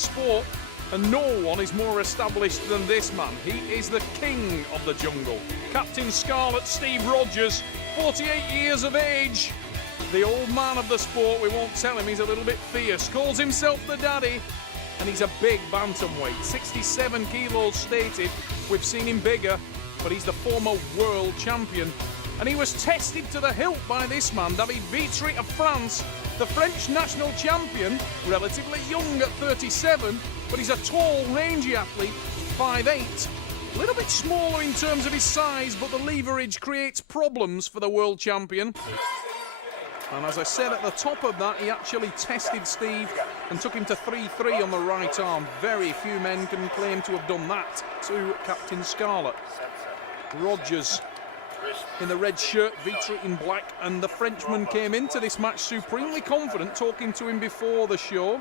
sport, and no one is more established than this man. He is the king of the jungle. Captain Scarlet Steve Rogers, 48 years of age. The old man of the sport, we won't tell him, he's a little bit fierce. Calls himself the daddy, and he's a big bantamweight. 67 kilos stated. We've seen him bigger, but he's the former world champion. And he was tested to the hilt by this man, David Vitry of France, the French national champion, relatively young at 37, but he's a tall, rangy athlete, 5'8". A little bit smaller in terms of his size, but the leverage creates problems for the world champion. And as I said at the top of that, he actually tested Steve and took him to 3-3 on the right arm. Very few men can claim to have done that to Captain Scarlet. Rogers in the red shirt, Vitry in black, and the Frenchman came into this match supremely confident, talking to him before the show.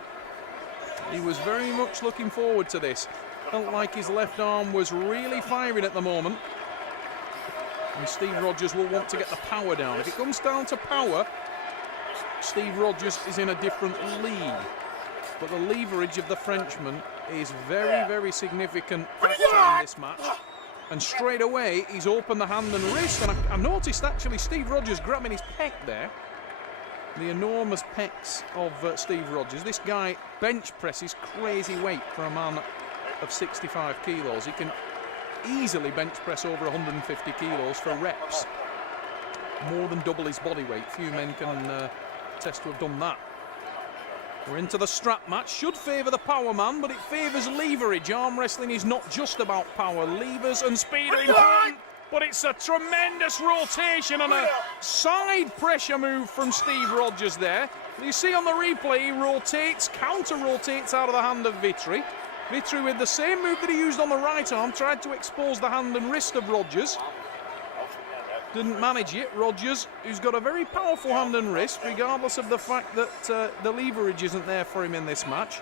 He was very much looking forward to this. Felt like his left arm was really firing at the moment. And Steve Rogers will want to get the power down. If it comes down to power, Steve Rogers is in a different league. But the leverage of the Frenchman is very, very significant factor in this match. And straight away, he's opened the hand and wrist. And I noticed actually Steve Rogers grabbing his pec there. The enormous pecs of Steve Rogers. This guy bench presses crazy weight for a man of 65 kilos. He can easily bench press over 150 kilos for reps. More than double his body weight. Few men can test to have done that. We're into the strap match. Should favour the power man, but it favours leverage. Arm wrestling is not just about power. Levers and speed are important, but it's a tremendous rotation and a side pressure move from Steve Rogers there. You see on the replay, he rotates, counter-rotates out of the hand of Vitry. Vitry, with the same move that he used on the right arm, tried to expose the hand and wrist of Rogers. Didn't manage it. Rogers, who's got a very powerful hand and wrist, regardless of the fact that the leverage isn't there for him in this match.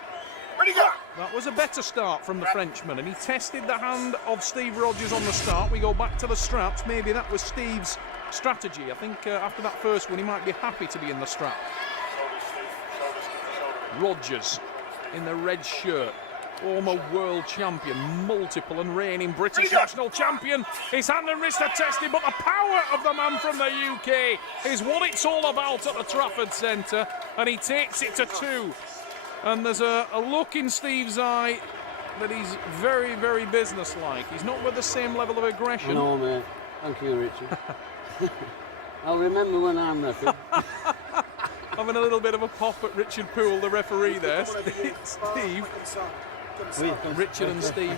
That was a better start from the Frenchman, and he tested the hand of Steve Rogers on the start. We go back to the straps. Maybe that was Steve's strategy. I think after that first one, he might be happy to be in the strap. Rogers in the red shirt. Former world champion, multiple and reigning British national champion. His hand and wrist are tested, but the power of the man from the UK is what it's all about at the Trafford Centre, and he takes it to 2. And there's a look in Steve's eye that he's very, very businesslike. He's not with the same level of aggression. No, mate. Thank you, Richard. I'll remember when I'm referee. Having a little bit of a pop at Richard Poole, the referee there. Steve. Richard and Steve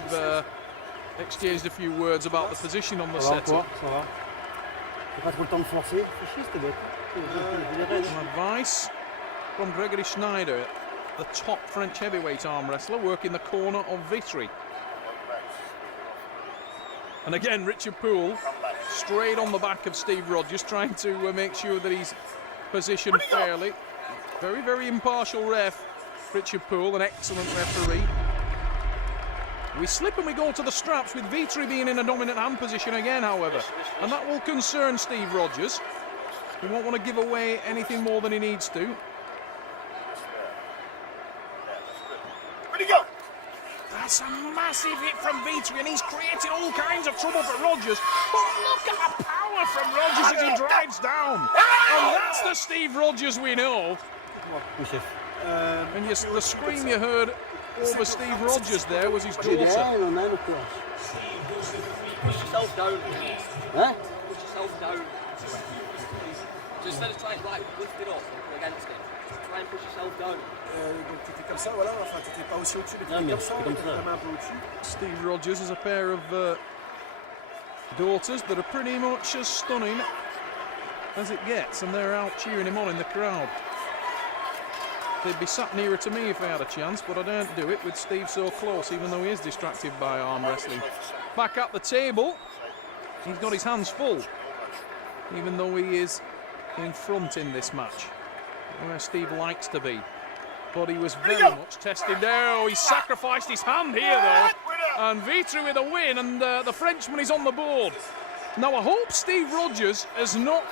exchanged a few words about the position on the setup. Some advice from Gregory Schneider, the top French heavyweight arm wrestler, working the corner of Vitry. And again, Richard Poole straight on the back of Steve Rogers, trying to make sure that he's positioned fairly. Very, very impartial ref, Richard Poole, an excellent referee. We slip and we go to the straps, with Vitry being in a dominant hand position again, however. And that will concern Steve Rogers. He won't want to give away anything more than he needs to. That's a massive hit from Vitry, and he's created all kinds of trouble for Rogers. But look at the power from Rogers as he drives down. And that's the Steve Rogers we know. And yes, the scream you heard over Steve Rogers there was his daughter. Push yourself down. Huh? Push yourself down. So instead of trying to lift it up against it, try and push yourself down. Steve Rogers has a pair of daughters that are pretty much as stunning as it gets, and they're out cheering him on in the crowd. They'd be sat nearer to me if I had a chance, but I don't do it with Steve so close, even though he is distracted by arm wrestling. Back at the table, he's got his hands full, even though he is in front in this match, where Steve likes to be. But he was very much tested there. Oh, he sacrificed his hand here, though. And Vitry with a win, and the Frenchman is on the board. Now, I hope Steve Rogers has not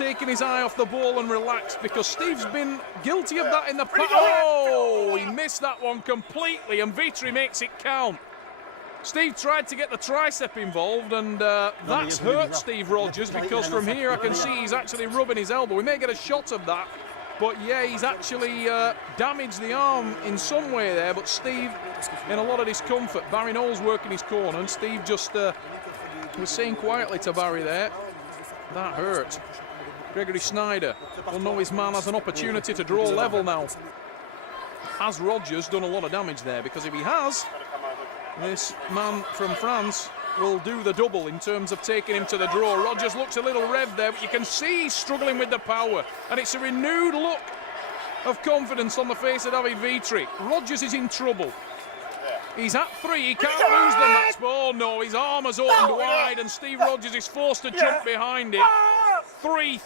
taken his eye off the ball and relaxed, because Steve's been guilty of that in the past. Oh, he missed that one completely, and Vitry makes it count. Steve tried to get the tricep involved, and that's hurt Steve Rogers, because from here I can see he's actually rubbing his elbow. We may get a shot of that, but yeah, he's actually damaged the arm in some way there, but Steve in a lot of discomfort. Barry Knowles working his corner, and Steve just was saying quietly to Barry there, that hurt. Gregory Snyder will know his man has an opportunity to draw level now. Has Rogers done a lot of damage there? Because if he has, this man from France will do the double in terms of taking him to the draw. Rogers looks a little revved there, but you can see he's struggling with the power, and it's a renewed look of confidence on the face of David Vitry. Rogers is in trouble. He's at 3, he can't lose the match, but oh no, his arm has opened wide, and Steve Rogers is forced to jump behind it. 3-3.